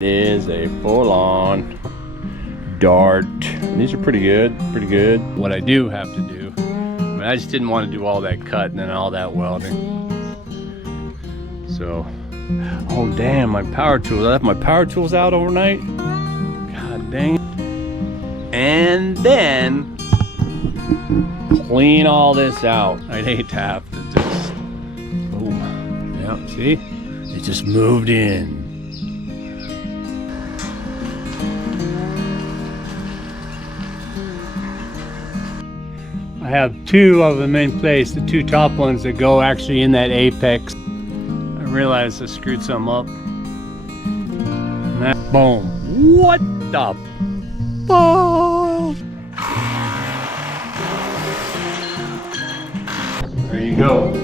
Is a full-on dart. These are pretty good, What I do have to do, I just didn't want to do all that cutting and all that welding. So, oh damn, my power tools. I left my power tools out overnight. God dang it. And then clean all this out. I'd hate to have to just, boom. Yeah, see? It just moved in. I have two of them in place, the two top ones that go actually in that apex. I realized I screwed some up. And that, boom. What the fuck? There you go.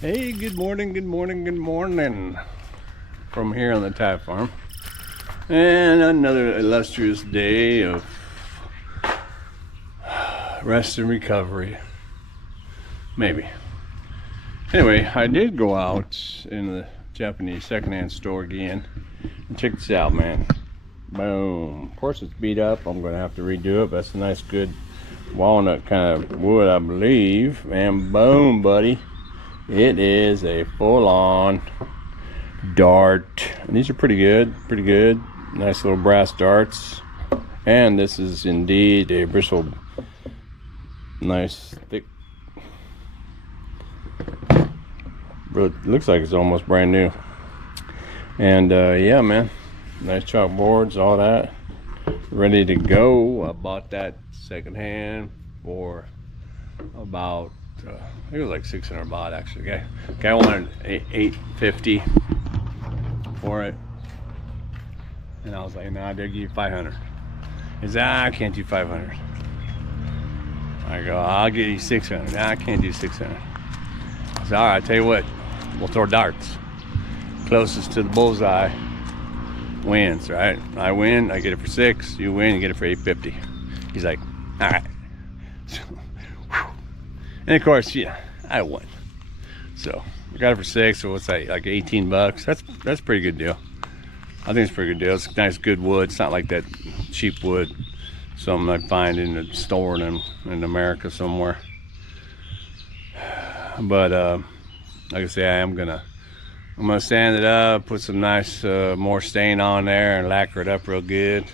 Hey, good morning from here on the Thai farm, and another illustrious day of rest and recovery, maybe. Anyway, I did go out in the Japanese secondhand store again, and check this out, man. Boom. Of course it's beat up, I'm gonna have to redo it, but that's a nice good walnut kind of wood, I believe. And boom, buddy, it is a full-on dart. And these are pretty good. Nice little brass darts. And this is indeed a bristled, nice, thick. It looks like it's almost brand new. And yeah, man, nice chalkboards, all that, ready to go. I bought that secondhand for about I think it was like 600 baht actually. Guy wanted 850 for it, and I was like, nah, they'll give you 500. He's like, I can't do 500. I go, I'll give you 600. Nah, I can't do 600. I said, all right, I tell you what, we'll throw darts. Closest to the bullseye wins, right? I win, I get it for 6. You win, you get it for 850. He's like, all right. So, and of course, yeah, I won. So I got it for 6. So what's that? Like 18 bucks. That's a pretty good deal. I think it's a pretty good deal. It's nice, good wood. It's not like that cheap wood, something I'd find in the store in America somewhere. But like I say, I'm gonna sand it up, put some nice more stain on there, and lacquer it up real good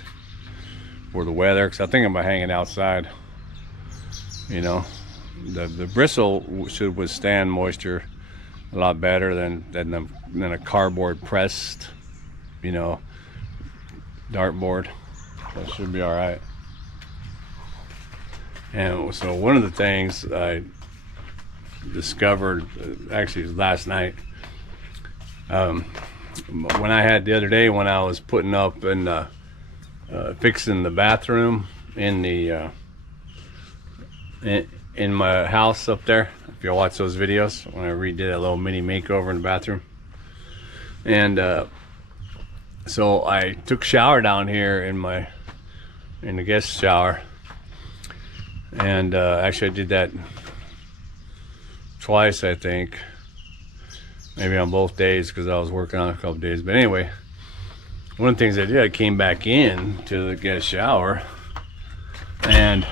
for the weather. Cause I think I'm gonna hang it outside. You know. The bristle should withstand moisture a lot better than a cardboard pressed, you know, dartboard. That should be all right. And so one of the things I discovered actually last night, when I had the other day when I was putting up and fixing the bathroom in the in my house up there. If y'all watch those videos when I redid a little mini makeover in the bathroom. And so I took a shower down here in the guest shower, and actually I did that twice, I think, maybe on both days because I was working on a couple days. But anyway, one of the things I did, I came back in to the guest shower, and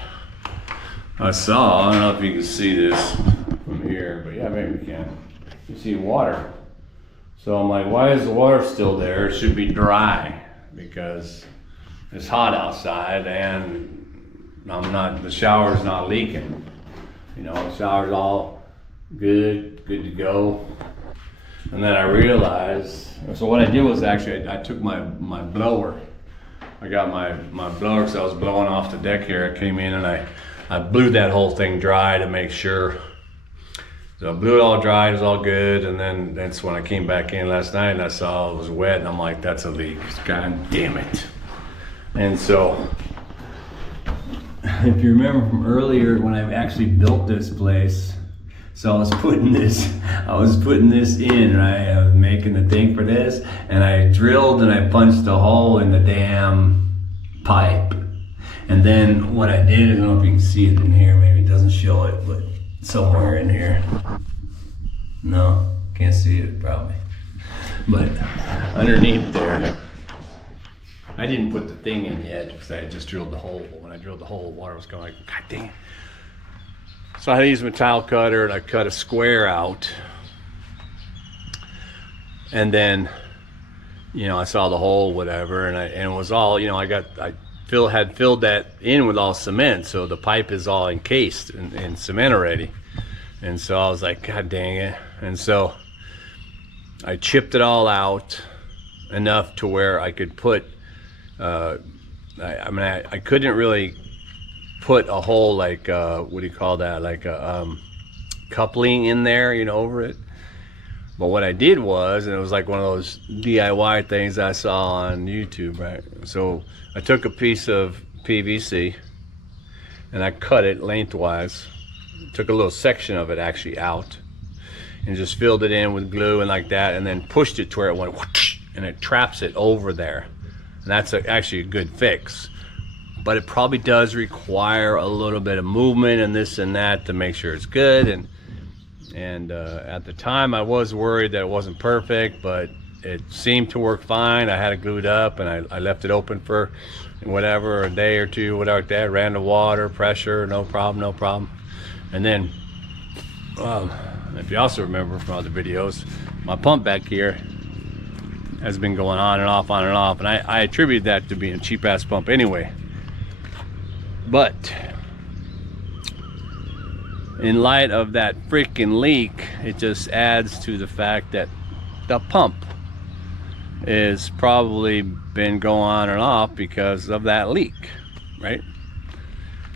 I saw, I don't know if you can see this from here, but yeah, maybe you can. You see water. So I'm like, why is the water still there? It should be dry because it's hot outside and the shower's not leaking. You know, the shower's all good to go. And then I realized, so what I did was actually, I took my blower. I got my blower because I was blowing off the deck here. I came in and I blew that whole thing dry to make sure. So I blew it all dry, it was all good, and then that's when I came back in last night and I saw it was wet, and I'm like, that's a leak. God damn it. And so, if you remember from earlier when I actually built this place, so I was putting this in, right? I was making the thing for this, and I drilled and I punched a hole in the damn pipe. And then what I did, I don't know if you can see it in here, maybe it doesn't show it, but somewhere in here. No, can't see it probably. But underneath there, I didn't put the thing in yet because I had just drilled the hole. When I drilled the hole, water was going like, God dang it. So I had to use my tile cutter and I cut a square out. And then, you know, I saw the hole, whatever, and it was all, you know, I had filled that in with all cement, so the pipe is all encased in cement already. And so I was like, God dang it. And so I chipped it all out enough to where I could put, I couldn't really put a whole, like, what do you call that? Like a coupling in there, you know, over it. But what I did was, and it was like one of those DIY things I saw on YouTube, right? So I took a piece of PVC and I cut it lengthwise, took a little section of it actually out, and just filled it in with glue and like that, and then pushed it to where it went whoosh, and it traps it over there. And that's actually a good fix. But it probably does require a little bit of movement and this and that to make sure it's good. And at the time I was worried that it wasn't perfect, but it seemed to work fine. I had it glued up and I left it open for whatever, a day or two, whatever like that. Ran the water, pressure, no problem. And then, if you also remember from other videos, my pump back here has been going on and off, and I attribute that to being a cheap ass pump anyway. But in light of that freaking leak, it just adds to the fact that the pump is probably been going on and off because of that leak, right?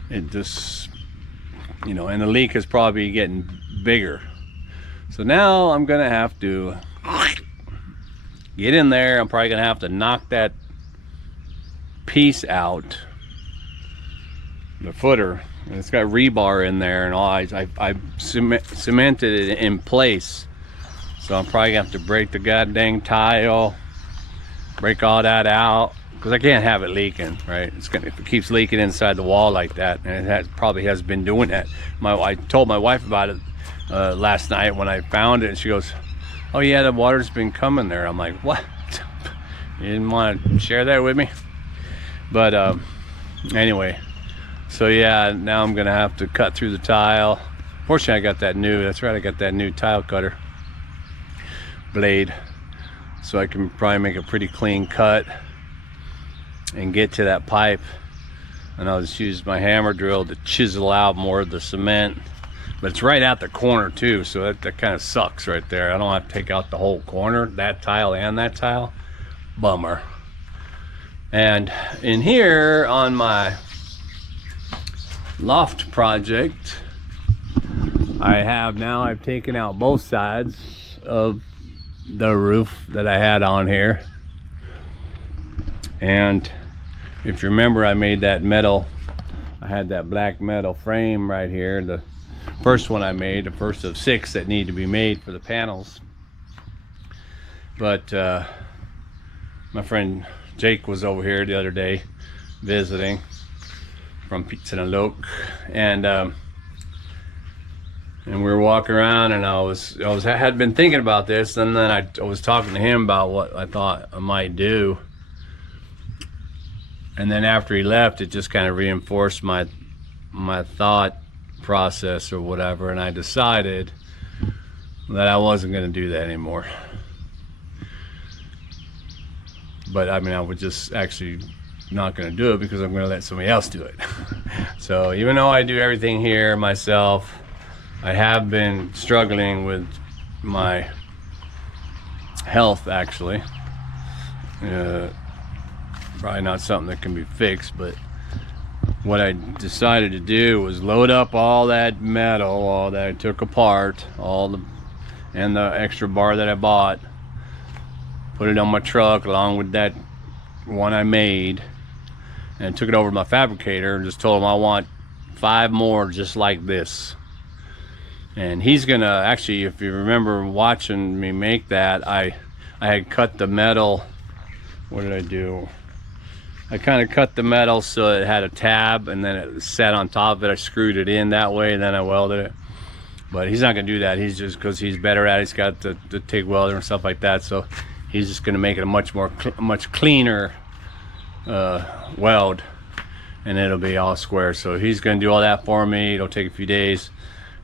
It just, you know, and the leak is probably getting bigger. So now I'm gonna have to get in there. I'm probably gonna have to knock that piece out, the footer, and it's got rebar in there and all. I cemented it in place, so I'm probably gonna have to break the goddamn tile, break all that out, because I can't have it leaking, right? If it keeps leaking inside the wall like that, and it probably has been doing that. I told my wife about it last night when I found it, and she goes, oh yeah, the water's been coming there. I'm like, what? You didn't want to share that with me? But anyway, so yeah, now I'm gonna have to cut through the tile. Fortunately, I got that new tile cutter blade, so I can probably make a pretty clean cut and get to that pipe. And I'll just use my hammer drill to chisel out more of the cement. But it's right at the corner too, so that kind of sucks right there. I don't have to take out the whole corner, that tile and that tile. Bummer. And in here on my loft project, I've taken out both sides of the roof that I had on here. And if you remember, I made that metal, I had that black metal frame right here, first one I made, the first of 6 that need to be made for the panels. But my friend Jake was over here the other day visiting from Pizza and we were walking around, and I had been thinking about this, and then I was talking to him about what I thought I might do. And then after he left, it just kind of reinforced my thought process or whatever, and I decided that I wasn't going to do that anymore. But I mean, I was just actually not going to do it because I'm going to let somebody else do it. So even though I do everything here myself, I have been struggling with my health, actually. Probably not something that can be fixed, but what I decided to do was load up all that metal, all that I took apart, and the extra bar that I bought, put it on my truck along with that one I made, and took it over to my fabricator and just told him I want 5 more just like this. And he's gonna, actually, if you remember watching me make that, I had cut the metal. What did I do? I kind of cut the metal so it had a tab, and then it sat on top of it. I screwed it in that way, and then I welded it. But he's not gonna do that. He's just, because he's better at it. He's got the TIG welder and stuff like that, so he's just gonna make it a much cleaner weld, and it'll be all square. So he's gonna do all that for me. It'll take a few days.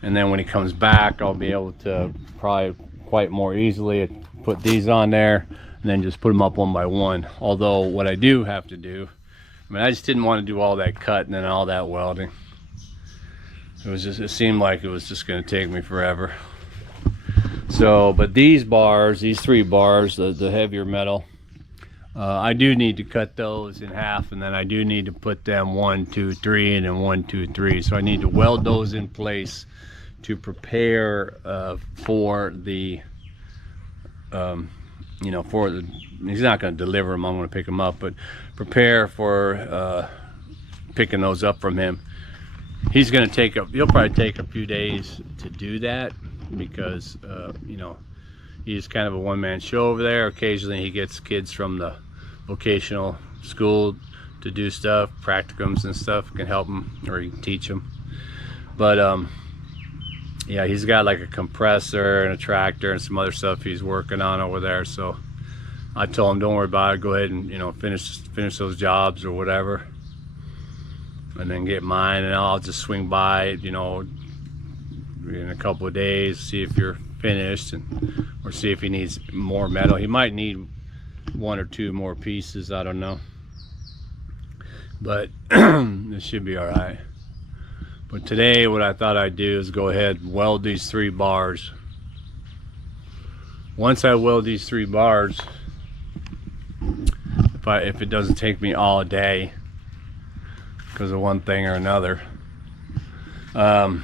And then when he comes back, I'll be able to probably quite more easily put these on there and then just put them up one by one. Although what I do have to do, I mean, I just didn't want to do all that cut and then all that welding. It seemed like it was just going to take me forever. So, but these bars, these 3 bars, the heavier metal, I do need to cut those in half, and then I do need to put them 1, 2, 3, and then 1, 2, 3. So I need to weld those in place to prepare for the, you know, for the, he's not going to deliver them, I'm going to pick them up, but prepare for picking those up from him. He's going to he'll probably take a few days to do that because, you know, he's kind of a one-man show over there. Occasionally he gets kids from the vocational school to do stuff, practicums and stuff, can help him, or he can teach them. But yeah, he's got like a compressor and a tractor and some other stuff he's working on over there. So I told him, don't worry about it, go ahead and, you know, finish those jobs or whatever, and then get mine, and I'll just swing by, you know, in a couple of days, see if you're finished, or see if he needs more metal. He might need 1 or 2 more pieces, I don't know, but this should be all right. But today what I thought I'd do is go ahead and weld these 3 bars. Once I weld these 3 bars, if it doesn't take me all day because of one thing or another, oh,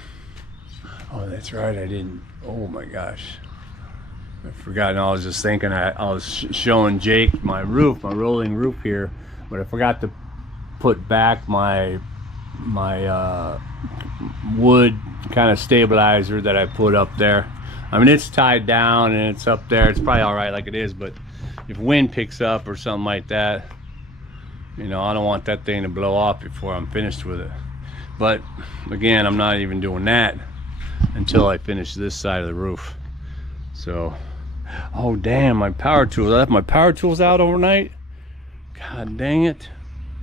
that's right, I didn't, oh my gosh, I've forgotten. I was just thinking, I was showing Jake my roof, my rolling roof here, but I forgot to put back my wood kind of stabilizer that I put up there. I mean, it's tied down and it's up there. It's probably all right like it is, but if wind picks up or something like that, you know, I don't want that thing to blow off before I'm finished with it. But again, I'm not even doing that until I finish this side of the roof. So, oh damn, my power tools. I left my power tools out overnight. God dang it.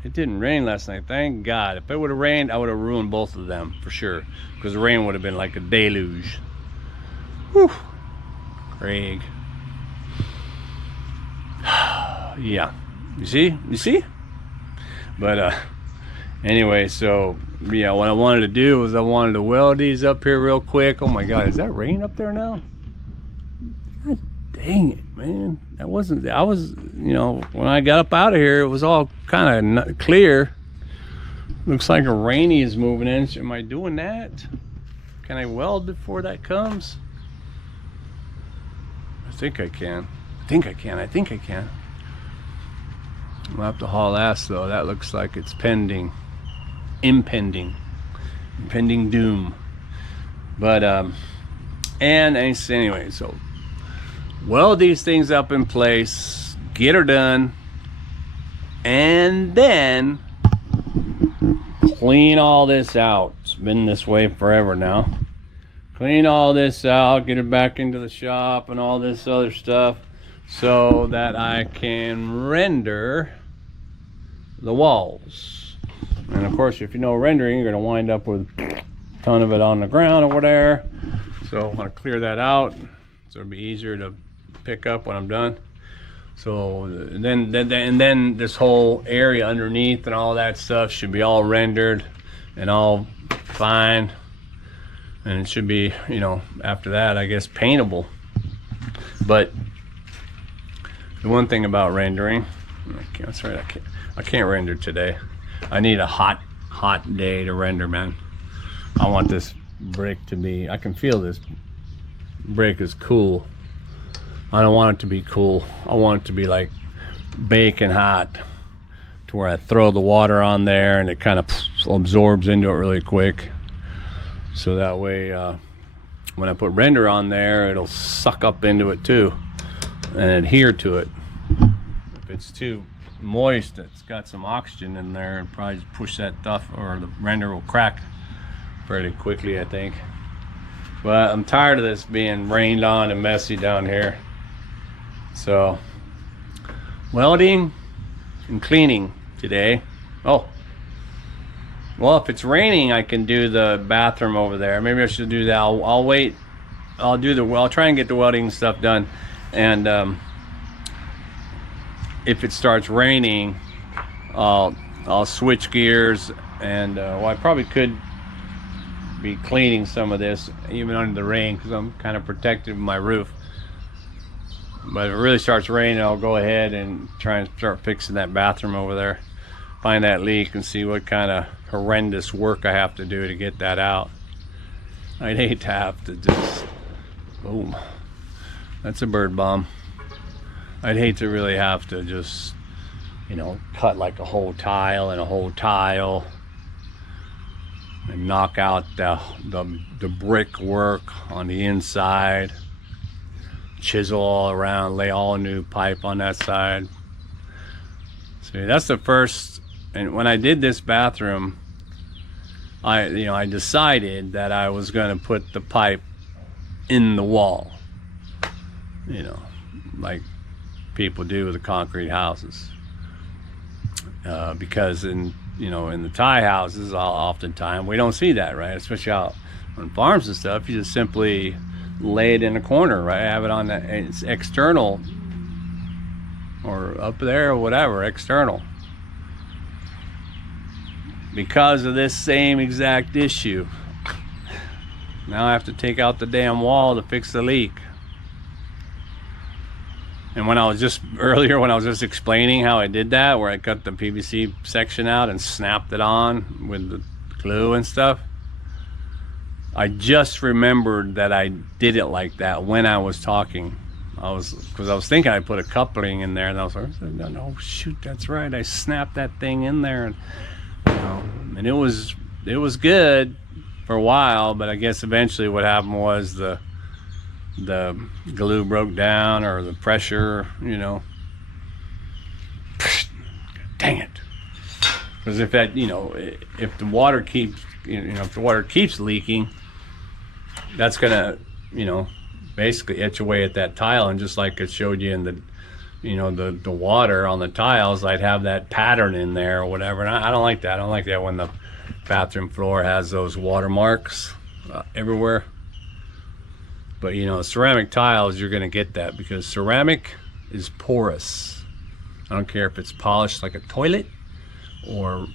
It didn't rain last night, thank God. If it would have rained, I would have ruined both of them for sure, because the rain would have been like a deluge. Whew. Craig. Yeah, you see. But anyway, so yeah, what I wanted to do was I wanted to weld these up here real quick. Oh my God, is that rain up there now? God dang it, man. That wasn't, I was, you know, when I got up out of here, it was all kind of clear. Looks like a rainy is moving in. Am I doing that? Can I weld before that comes? I think I can. I think I can. I'll have to haul ass though. That looks like it's impending doom. But and anyway, so weld these things up in place, get her done, and then clean all this out. It's been this way forever now. Clean all this out, get it back into the shop and all this other stuff, so that I can render the walls. And of course, if you know rendering, you're going to wind up with a ton of it on the ground over there. So I want to clear that out so it'll be easier to pick up when I'm done. So then this whole area underneath and all that stuff should be all rendered and all fine. And it should be, you know, after that, I guess, paintable. But the one thing about rendering, that's right, I can't render today. I need a hot day to render, man. I want this brick to be, I can feel this brick is cool. I don't want it to be cool. I want it to be like baking hot, to where I throw the water on there and it kind of absorbs into it really quick. So that way, when I put render on there, it'll suck up into it too and adhere to it. If it's too moist, it's got some oxygen in there, and probably push that stuff, or the render will crack fairly quickly, I think. But I'm tired of this being rained on and messy down here. So welding and cleaning today. Oh, well, if it's raining, I can do the bathroom over there. Maybe I should do that. I'll wait. I'll try and get the welding stuff done, and if it starts raining, I'll switch gears, and well, I probably could be cleaning some of this even under the rain, because I'm kind of protected with my roof. But if it really starts raining, I'll go ahead and try and start fixing that bathroom over there, find that leak and see what kind of horrendous work I have to do to get that out. I'd hate to have to just, boom, that's a bird bomb. I'd hate to really have to just, you know, cut like a whole tile and a whole tile and knock out the brick work on the inside, chisel all around, lay all new pipe on that side. See, that's the first. And when I did this bathroom, I decided that I was going to put the pipe in the wall, you know, like people do with the concrete houses, because in the Thai houses, oftentimes we don't see that, right? Especially out on farms and stuff, you just simply lay it in a corner, right? Have it on it's external, or up there or whatever, external. Because of this same exact issue, now I have to take out the damn wall to fix the leak. And when I was just explaining how I did that, where I cut the PVC section out and snapped it on with the glue and stuff, I just remembered that I did it like that when I was talking. Because I was thinking I put a coupling in there, and I was like, no, shoot, that's right, I snapped that thing in there, and it was good for a while. But I guess eventually what happened was the glue broke down, or the pressure, dang it. Because if that, if the water keeps leaking, that's gonna, basically etch away at that tile. And just like it showed you in the water on the tiles, I'd have that pattern in there or whatever. And I don't like that. I don't like that when the bathroom floor has those watermarks everywhere. But ceramic tiles, you're gonna get that, because ceramic is porous. I don't care if it's polished like a toilet or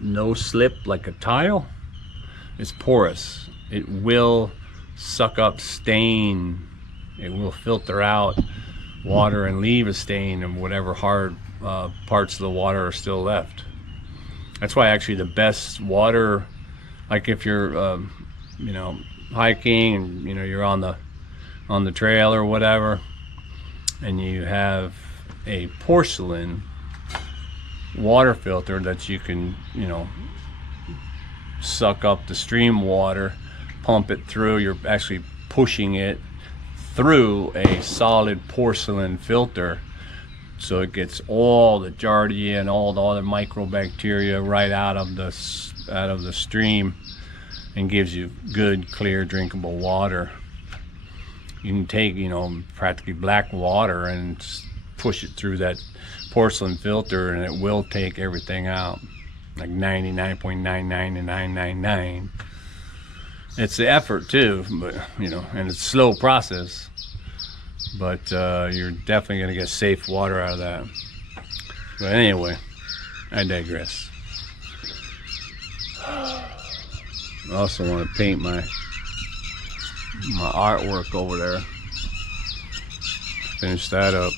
no slip like a tile. It's porous. It will suck up stain. It will filter out water and leave a stain of whatever hard parts of the water are still left. That's why actually the best water, like if you're hiking and you're on the trail or whatever, and you have a porcelain water filter that you can suck up the stream water, pump it through, you're actually pushing it through a solid porcelain filter, so it gets all the giardia and all the other microbacteria right out of the stream and gives you good, clear, drinkable water. You can take, you know, practically black water and push it through that porcelain filter, and it will take everything out, like 99.99999. It's the effort too, but you know, and it's a slow process, but you're definitely going to get safe water out of that. But anyway, I digress. I also want to paint my artwork over there. Finish that up.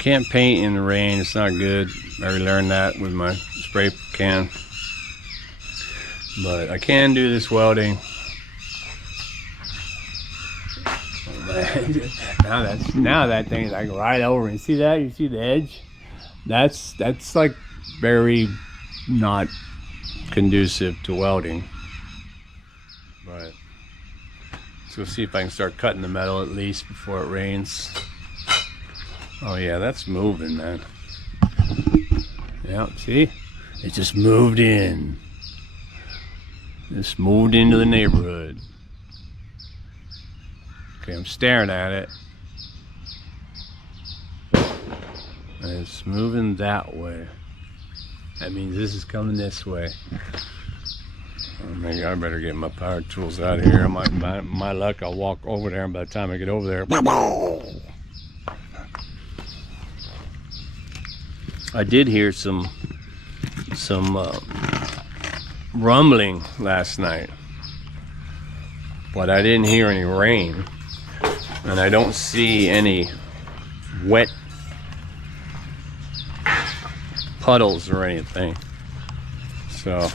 Can't paint in the rain, it's not good. I already learned that with my spray can. But I can do this welding. now that thing's like right over. And see that? You see the edge? That's like very not conducive to welding. But let's go see if I can start cutting the metal at least before it rains. Oh yeah, that's moving, man. Yeah, see? It just moved in. Just moved into the neighborhood. Okay, I'm staring at it. And it's moving that way. That means this is coming this way. Oh, maybe I better get my power tools out of here. My luck, I'll walk over there, and by the time I get over there, I did hear some rumbling last night, but I didn't hear any rain, and I don't see any wet puddles or anything, so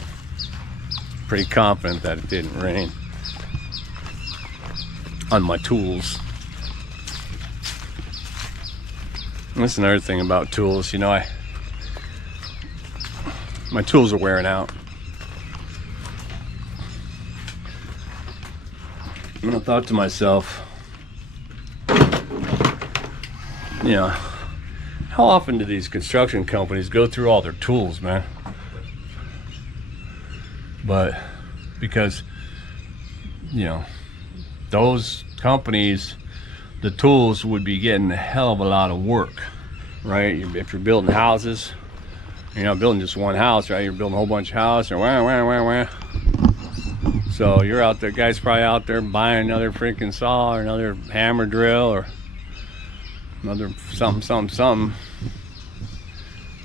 pretty confident that it didn't rain on my tools. And that's another thing about tools, you know, my tools are wearing out. And I thought to myself, you know, how often do these construction companies go through all their tools, man? But because, you know, those companies, the tools would be getting a hell of a lot of work, right? If you're building houses, you're not building just one house, right? You're building a whole bunch of houses, or wah, wah, wah, wah. So you're out there, guys probably out there buying another freaking saw or another hammer drill or another something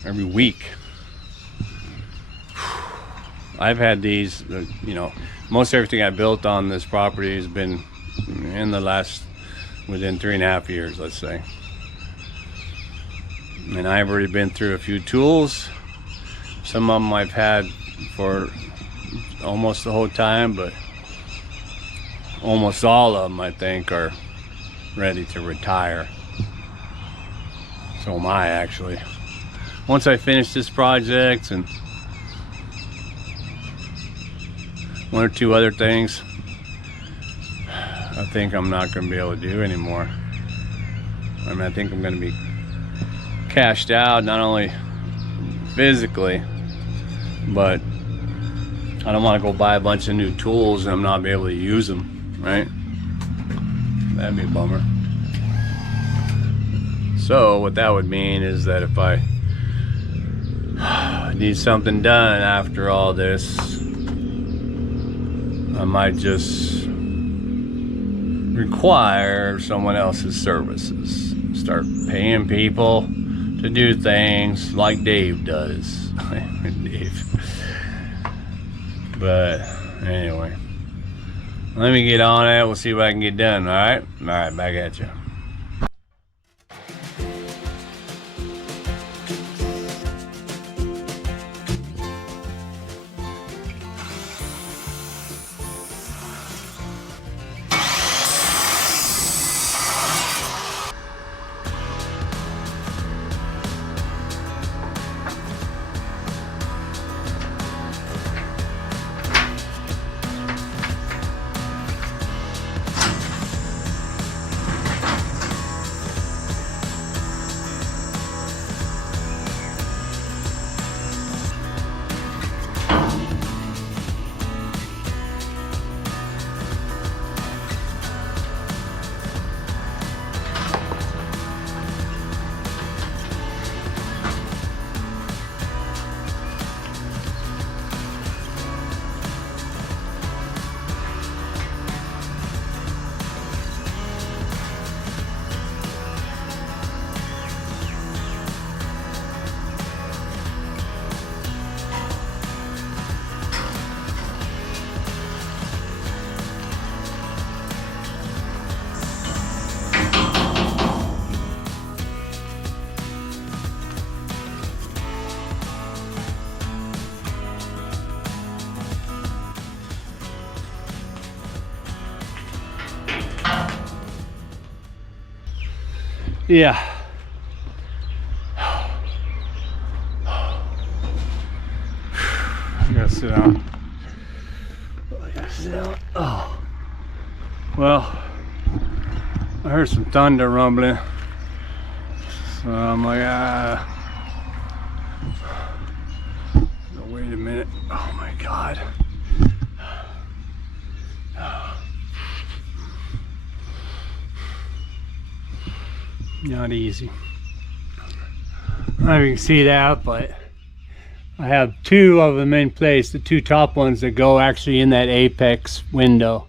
every week. I've had these, you know, most everything I built on this property has been in the last, within 3.5 years, let's say. And I've already been through a few tools. Some of them I've had for almost the whole time, but almost all of them I think are ready to retire. So am I, actually. Once I finish this project and one or two other things, I think I'm not going to be able to do anymore. I mean, I think I'm going to be cashed out, not only physically, but I don't want to go buy a bunch of new tools and I'm not be able to use them, right? That'd be a bummer. So what that would mean is that if I need something done after all this, I might just require someone else's services. Start paying people to do things like Dave does. Dave. But anyway, let me get on it. We'll see what I can get done. All right, back at you. Yeah. I gotta sit down. I gotta sit down. Oh. Well, I heard some thunder rumbling. So I'm like, wait a minute. Oh my God. Not easy. I don't know if you can see that, but I have two of them in place, the two top ones that go actually in that apex window.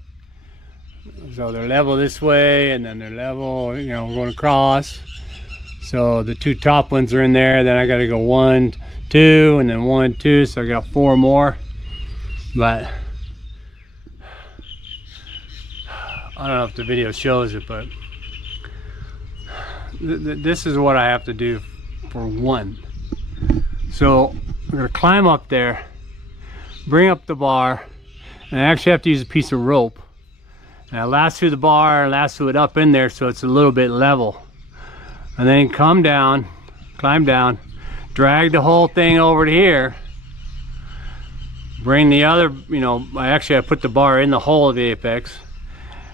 So they're level this way, and then they're level, you know, going across. So the two top ones are in there, then I got to go 1, 2, and then 1, 2, so I got 4 more. But I don't know if the video shows it, but this is what I have to do for one. So I'm gonna climb up there, bring up the bar, and I actually have to use a piece of rope. And I lasso the bar, lasso it up in there so it's a little bit level. And then come down, climb down, drag the whole thing over to here, bring the other, you know, I put the bar in the hole of the apex,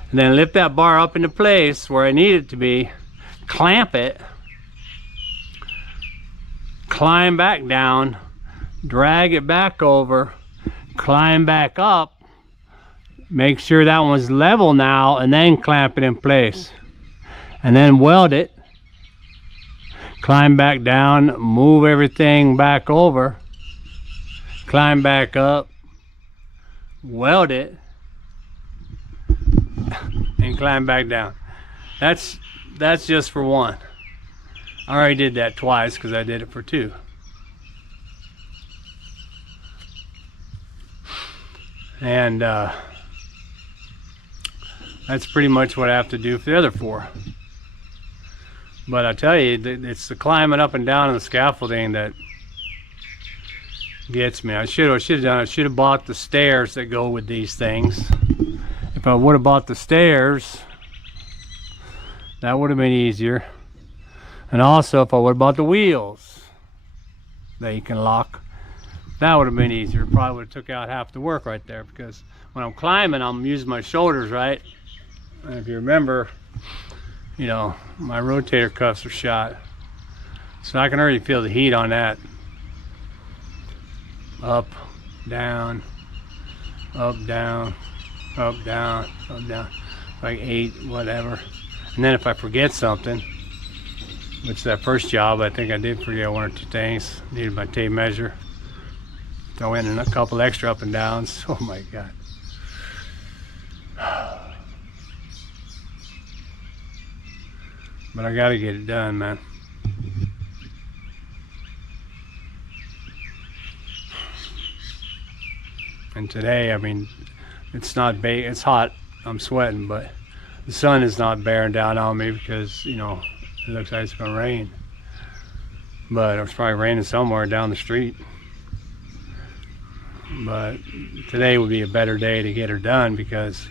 and then lift that bar up into place where I need it to be, clamp it, climb back down, drag it back over, climb back up, make sure that one's level now, and then clamp it in place, and then weld it, climb back down, move everything back over, climb back up, weld it, and climb back down. That's just for one. I already did that twice because I did it for 2. And that's pretty much what I have to do for the other 4. But I tell you, it's the climbing up and down on the scaffolding that gets me. I should have done. I should have bought the stairs that go with these things. If I would have bought the stairs, that would have been easier. And also, if I would have bought the wheels that you can lock, that would have been easier. Probably would have took out half the work right there, because when I'm climbing, I'm using my shoulders, right? And if you remember, you know, my rotator cuffs are shot, so I can already feel the heat on that. Up, down, up, down, up, down, up, down, like 8, whatever. And then if I forget something, which that first job, I think I did forget 1 or 2 things. Needed my tape measure. Throw in a couple extra up and downs. Oh my God. But I gotta get it done, man. And today, I mean, it's not it's hot. I'm sweating, but the sun is not bearing down on me because, you know, it looks like it's gonna rain. But it's probably raining somewhere down the street. But today would be a better day to get her done because,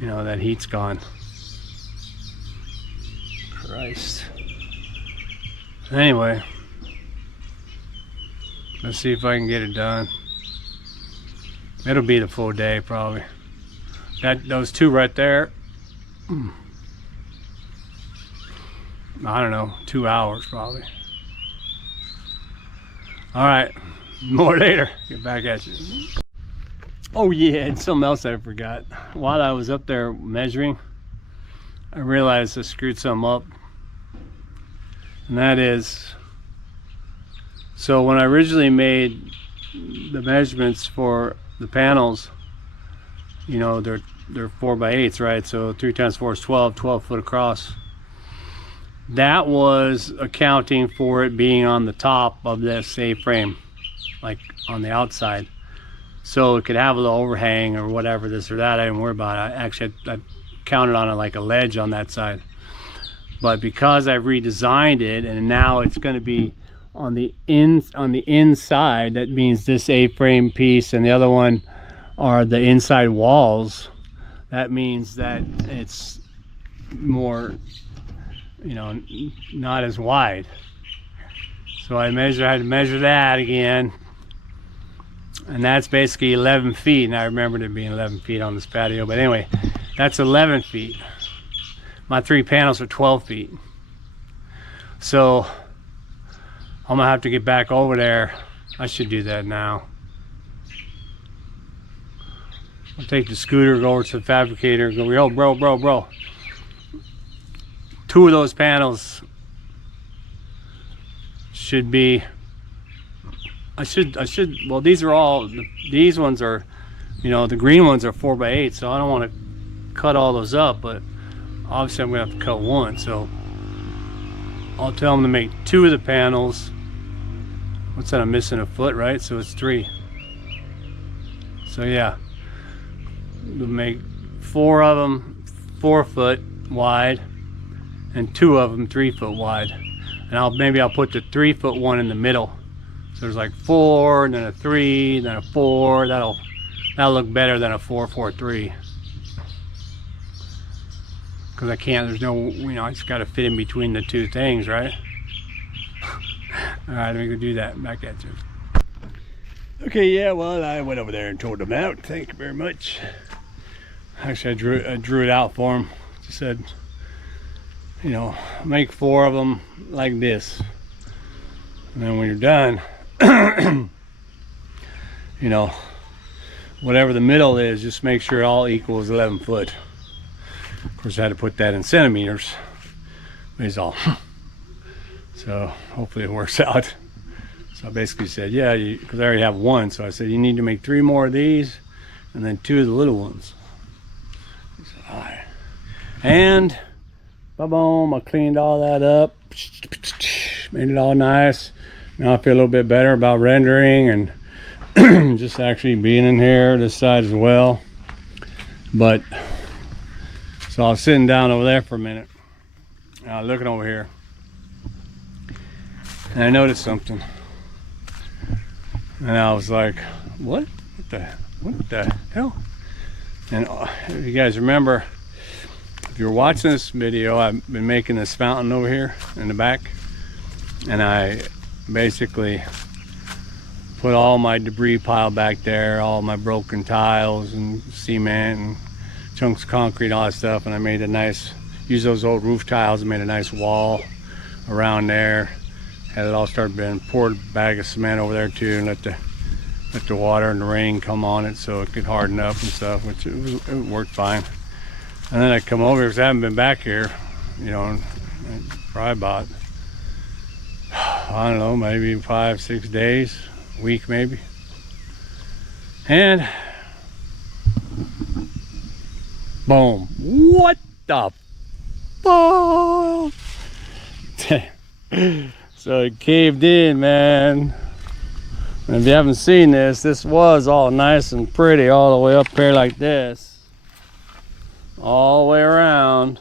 you know, that heat's gone. Christ. Anyway, let's see if I can get it done. It'll be the full day probably. Those 2 right there, I don't know, 2 hours probably. All right, more later. Get back at you. Oh yeah, and something else I forgot. While I was up there measuring, I realized I screwed something up. And that is, so when I originally made the measurements for the panels, you know, they're 4x8s, right? So 3 times 4 is 12 foot across. That was accounting for it being on the top of this A-frame, like on the outside. So it could have a little overhang or whatever, this or that. I didn't worry about it. I counted on it like a ledge on that side. But because I've redesigned it and now it's going to be on the inside, that means this A-frame piece and the other one are the inside walls. That means that it's more you know, not as wide. So I had to measure that again, and that's basically 11 feet. And I remembered it being 11 feet on this patio, but anyway, that's 11 feet. My 3 panels are 12 feet. So I'm gonna have to get back over there. I should do that now. I'll take the scooter, go over to the fabricator, go, yo, bro. 2 of those panels should be, well, these ones are, you know, the green ones are 4x8, so I don't want to cut all those up, but obviously I'm gonna have to cut one. So I'll tell them to make 2 of the panels. What's that? I'm missing a foot, right? So it's 3. So yeah, we'll make 4 of them 4 foot wide and 2 of them 3 foot wide. And maybe I'll put the 3 foot one in the middle. So there's like 4, and then a 3, then a 4. That'll look better than a 4, 4, 3. Because I can't, there's no, you know, I just got to fit in between the 2 things, right? All right, let me go do that. Back at you. Okay, yeah, well, I went over there and told them out. Thank you very much. Actually, I drew it out for them. Just said, you know, make 4 of them like this. And then when you're done, you know, whatever the middle is, just make sure it all equals 11 foot. Of course, I had to put that in centimeters. It's all. So hopefully it works out. So I basically said, yeah, because I already have 1. So I said, you need to make 3 more of these and then 2 of the little ones. He said, all right. And boom, I cleaned all that up. Made it all nice. Now I feel a little bit better about rendering and just actually being in here, this side as well. But so I was sitting down over there for a minute. I was looking over here, and I noticed something. And I was like, what the hell? And if you guys remember, if you're watching this video, I've been making this fountain over here in the back, and I basically put all my debris pile back there, all my broken tiles and cement and chunks of concrete, all that stuff, and I made a nice, used those old roof tiles and made a nice wall around there. Had it all started being poured a bag of cement over there too, and let the water and the rain come on it so it could harden up and stuff, which it worked fine. And then I come over here because I haven't been back here, you know, probably about, I don't know, maybe 5, 6 days, a week maybe. And boom, what the fuck? So it caved in, man. And if you haven't seen this, this was all nice and pretty all the way up here like this, all the way around.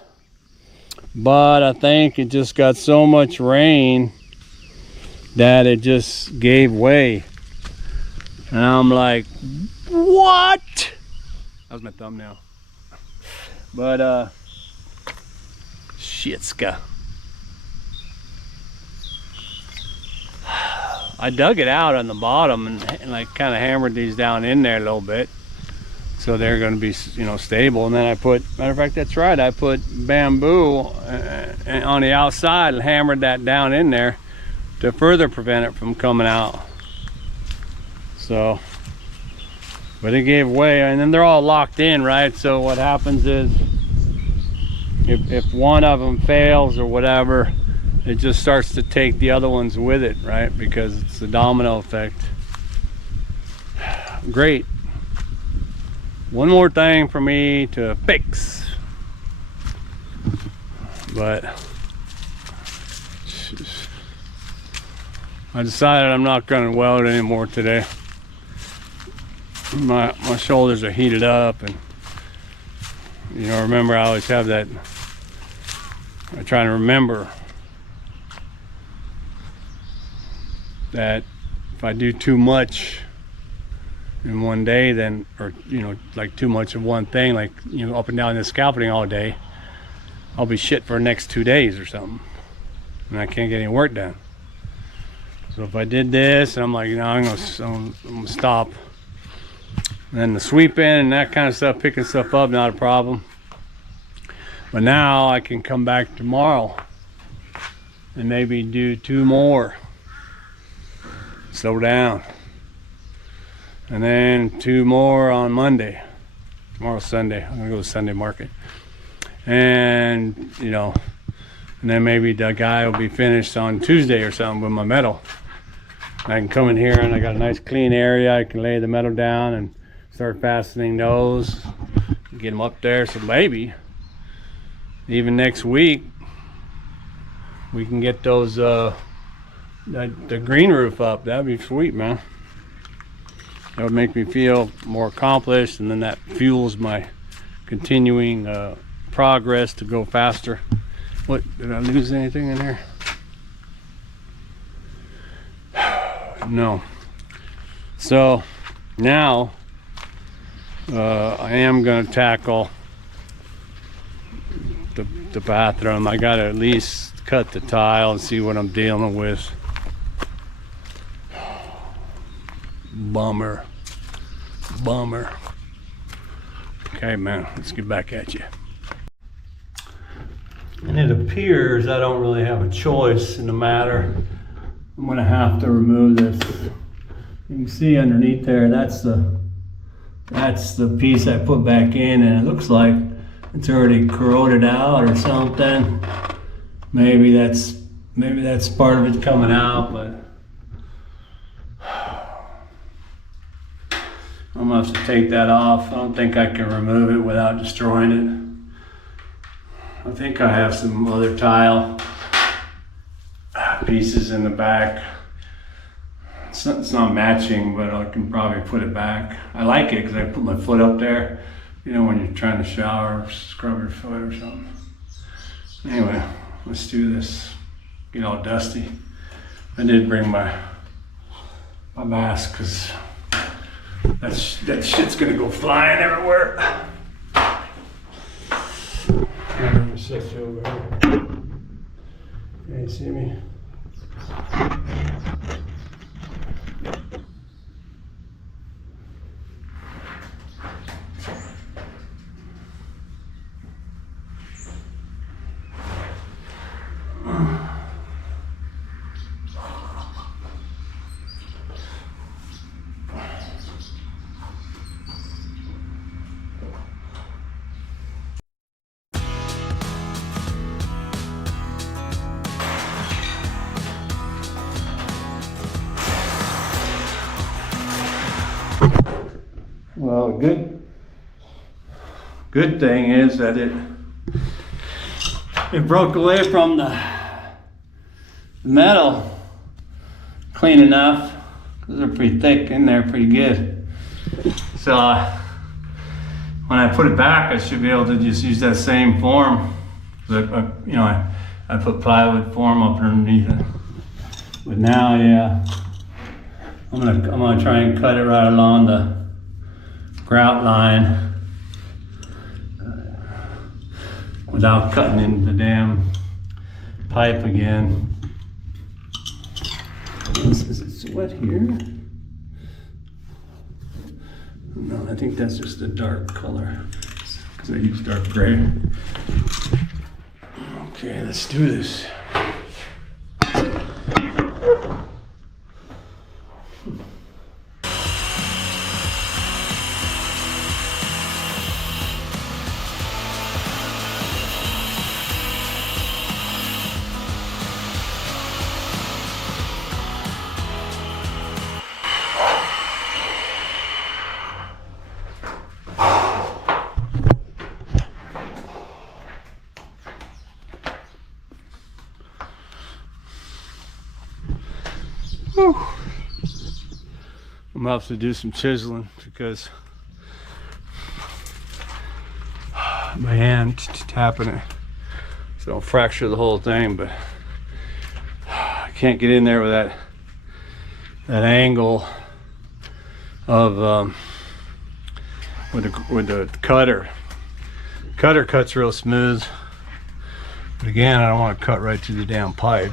But I think it just got so much rain that it just gave way. And I'm like, what? That was my thumbnail. But shitska. I dug it out on the bottom and like kind of hammered these down in there a little bit, so they're going to be, you know, stable. And then I put, matter of fact, that's right, I put bamboo on the outside and hammered that down in there to further prevent it from coming out. So, but it gave way, and then they're all locked in, right? So what happens is if one of them fails or whatever, it just starts to take the other ones with it, right? Because it's the domino effect. Great. One more thing for me to fix. But I decided I'm not going to weld anymore today. My shoulders are heated up, and you know, remember, I always have that, I try to remember that if I do too much in one day, then, or you know, like too much of one thing, like, you know, up and down the scaffolding all day, I'll be shit for the next 2 days or something, and I can't get any work done. So if I did this, and I'm like, I'm gonna stop. And then the sweeping and that kind of stuff, picking stuff up, not a problem. But now I can come back tomorrow and maybe do 2 more. Slow down. And then 2 more on Monday. Tomorrow's Sunday. I'm gonna go to Sunday market. And you know, and then maybe the guy will be finished on Tuesday or something with my metal. I can come in here and I got a nice clean area. I can lay the metal down and start fastening those, get them up there. So maybe even next week we can get those the green roof up. That'd be sweet, man. That would make me feel more accomplished, and then that fuels my continuing progress to go faster. What, did I lose anything in here? No. So now I am going to tackle the bathroom. I got to at least cut the tile and see what I'm dealing with. Bummer. Okay, man, let's get back at you. And it appears I don't really have a choice in the matter. I'm gonna have to remove this. You can see underneath there, that's the piece I put back in, and it looks like it's already corroded out or something. Maybe that's part of it coming out, but I'm gonna have to take that off. I don't think I can remove it without destroying it. I think I have some other tile pieces in the back. It's not matching, but I can probably put it back. I like it because I put my foot up there, you know, when you're trying to shower or scrub your foot or something. Anyway, let's do this. Get all dusty. I did bring my mask because that shit's gonna go flying everywhere. I'm gonna set you over here. Can you see me? Well, good thing is that it broke away from the metal clean enough, because they're pretty thick in there, pretty good. So when I put it back, I should be able to just use that same form. I put plywood form up underneath it. But now, yeah, I'm gonna try and cut it right along the grout line without cutting into the damn pipe again. Is it wet here? No, I think that's just a dark color because I use dark gray. Okay, let's do this. Whew. I'm gonna have to do some chiseling because my hand tapping it, so I'll fracture the whole thing. But I can't get in there with that angle of with the cutter. Cutter cuts real smooth, But again, I don't want to cut right through the damn pipe.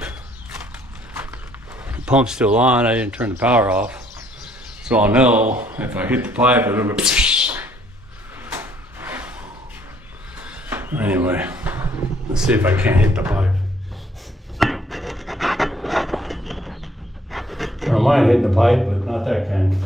The pump's still on, I didn't turn the power off. So I'll know if I hit the pipe, it'll go. Anyway, let's see if I can't hit the pipe. I might hit the pipe, but not that kind.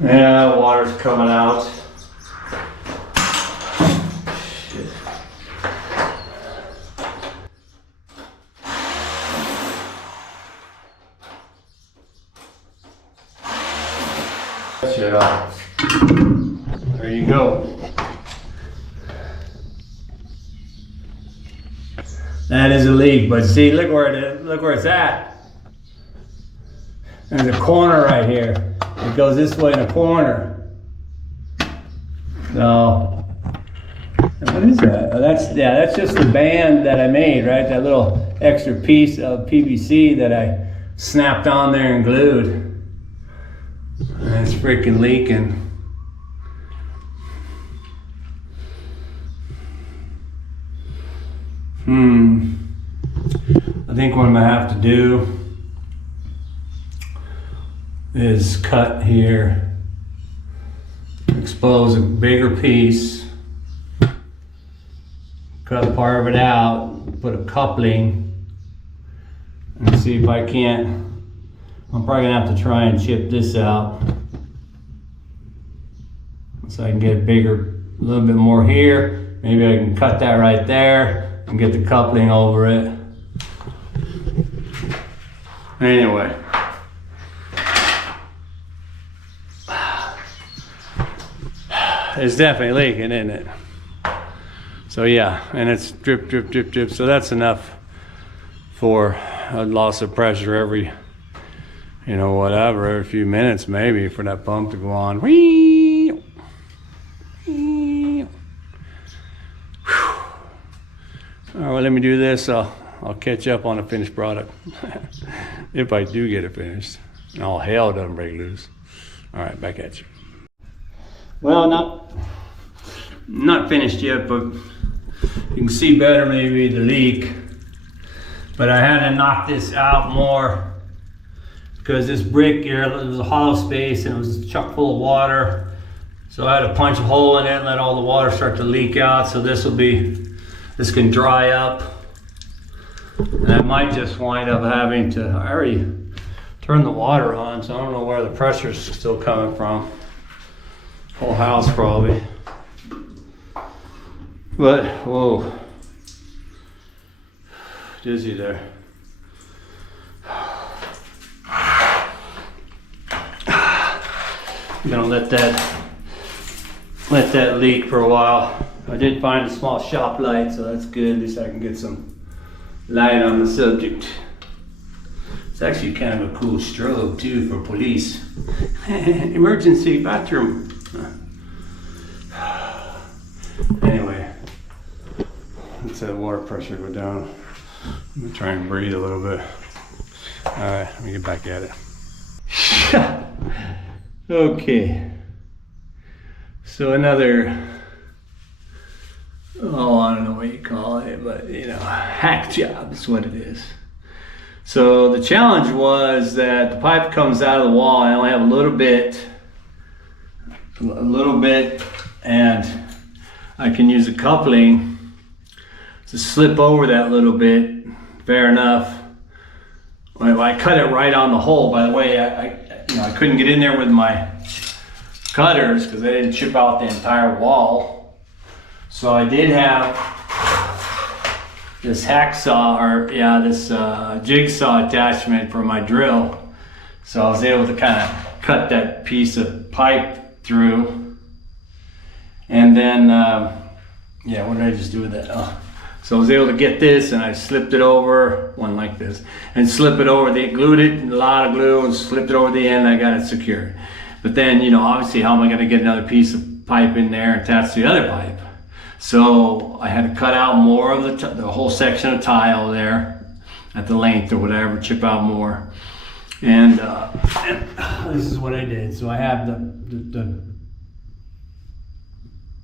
Yeah, water's coming out. Shit. Shit off. There you go. That is a leak, but see, look where it's at. There's a corner right here. It goes this way in a corner. So, what is that? Oh, that's just the band that I made, right? That little extra piece of PVC that I snapped on there and glued. And it's freaking leaking. I think what I'm gonna have to do is cut here, expose a bigger piece, cut part of it out, put a coupling, and see if I can't. I'm probably gonna have to try and chip this out so I can get bigger, a little bit more here. Maybe I can cut that right there and get the coupling over it. Anyway. It's definitely leaking, isn't it? So yeah, and it's drip, drip, drip, drip. So that's enough for a loss of pressure every, you know, whatever, every few minutes maybe for that pump to go on. Whee! Whee! All right, well, let me do this. I'll catch up on the finished product if I do get it finished. All hell doesn't break loose. All right, back at you. Well, not finished yet, but you can see better maybe the leak. But I had to knock this out more because this brick here, it was a hollow space and it was chock full of water. So I had to punch a hole in it and let all the water start to leak out. So this can dry up. And I might just wind up having to, I already turned the water on, so I don't know where the pressure's still coming from. Whole house probably. But, whoa. Dizzy there. I'm gonna let that leak for a while. I did find a small shop light, so that's good. At least I can get some light on the subject. It's actually kind of a cool strobe too for police. Emergency bathroom. Anyway, let's let water pressure go down. I'm gonna try and breathe a little bit. All right, let me get back at it. Okay. So another, I don't know what you call it, but you know, hack job is what it is. So the challenge was that the pipe comes out of the wall. I only have a little bit, and I can use a coupling to slip over that little bit. Fair enough. I cut it right on the hole. By the way, I couldn't get in there with my cutters because they didn't chip out the entire wall. So I did have this hacksaw, this jigsaw attachment for my drill. So I was able to kind of cut that piece of pipe through. And then, what did I just do with that? So I was able to get this and I slipped it over, one like this, and slip it over. They glued it, a lot of glue, and slipped it over the end. I got it secured. But then, obviously, how am I going to get another piece of pipe in there attached to the other pipe? So I had to cut out more of the whole section of tile there. at the length or whatever, chip out more. And this is what I did. So I have the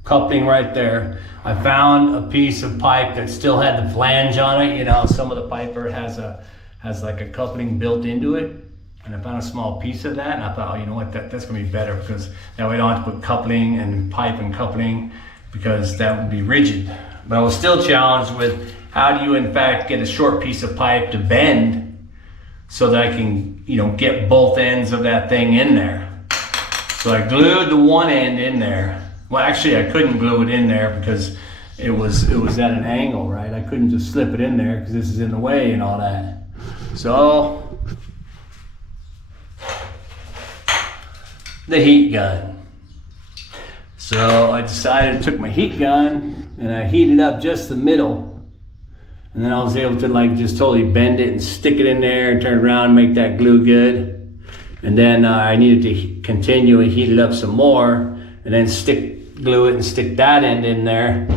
coupling right there. I found a piece of pipe that still had the flange on it. You know, some of the piper has like a coupling built into it. And I found a small piece of that, and I thought, oh, you know what, that's gonna be better, because that way I don't have to put coupling and pipe and coupling, because that would be rigid. But I was still challenged with how do you in fact get a short piece of pipe to bend so that I can, you know, get both ends of that thing in there. So I glued the one end in there. Well, actually I couldn't glue it in there because it was at an angle, right? I couldn't just slip it in there because this is in the way and all that. So the heat gun. So I decided, took my heat gun and I heated up just the middle, and then I was able to like just totally bend it and stick it in there and turn it around and make that glue good. And then I needed to continue and heat it up some more, and then glue it and stick that end in there,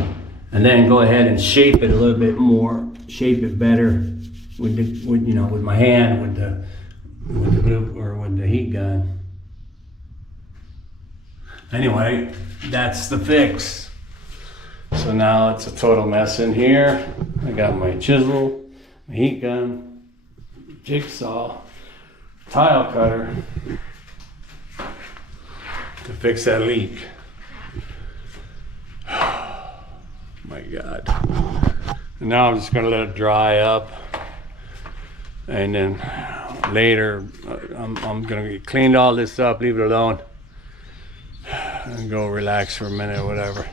and then go ahead and shape it a little bit more, shape it better with my hand, with the glue or with the heat gun. Anyway, that's the fix. So now it's a total mess in here. I got my chisel, my heat gun, jigsaw, tile cutter to fix that leak. My God. And now I'm just gonna let it dry up, and then later I'm gonna clean all this up, leave it alone, and go relax for a minute or whatever.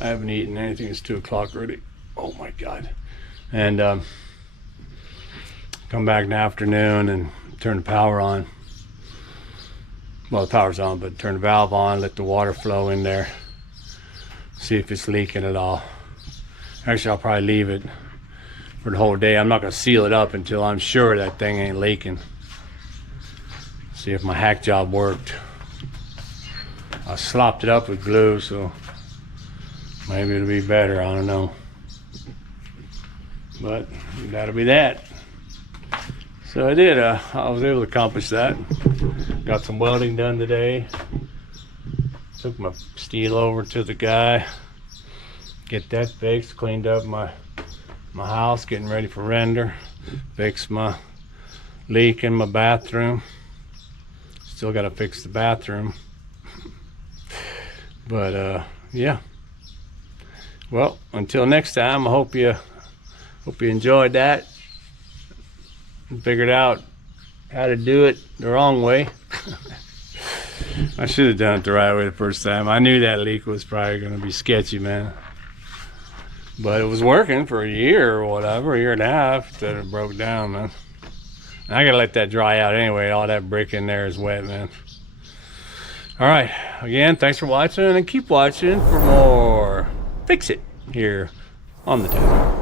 I haven't eaten anything. It's 2 o'clock already. Oh my God. And come back in the afternoon and turn the power on. Well, the power's on, but turn the valve on, let the water flow in there, see if it's leaking at all. Actually, I'll probably leave it for the whole day. I'm not gonna seal it up until I'm sure that thing ain't leaking. See if my hack job worked. I slopped it up with glue, so maybe it'll be better, I don't know. But that'll be that. So I did, I was able to accomplish that. Got some welding done today. Took my steel over to the guy, get that fixed, cleaned up my house, getting ready for render. Fixed my leak in my bathroom. Still gotta fix the bathroom. But yeah. Well, until next time, I hope you enjoyed that and figured out how to do it the wrong way. I should have done it the right way the first time. I knew that leak was probably going to be sketchy, man. But it was working for a year or whatever, a year and a half, that it broke down, man. And I got to let that dry out anyway. All that brick in there is wet, man. All right. Again, thanks for watching, and keep watching for more Fix It here on the channel.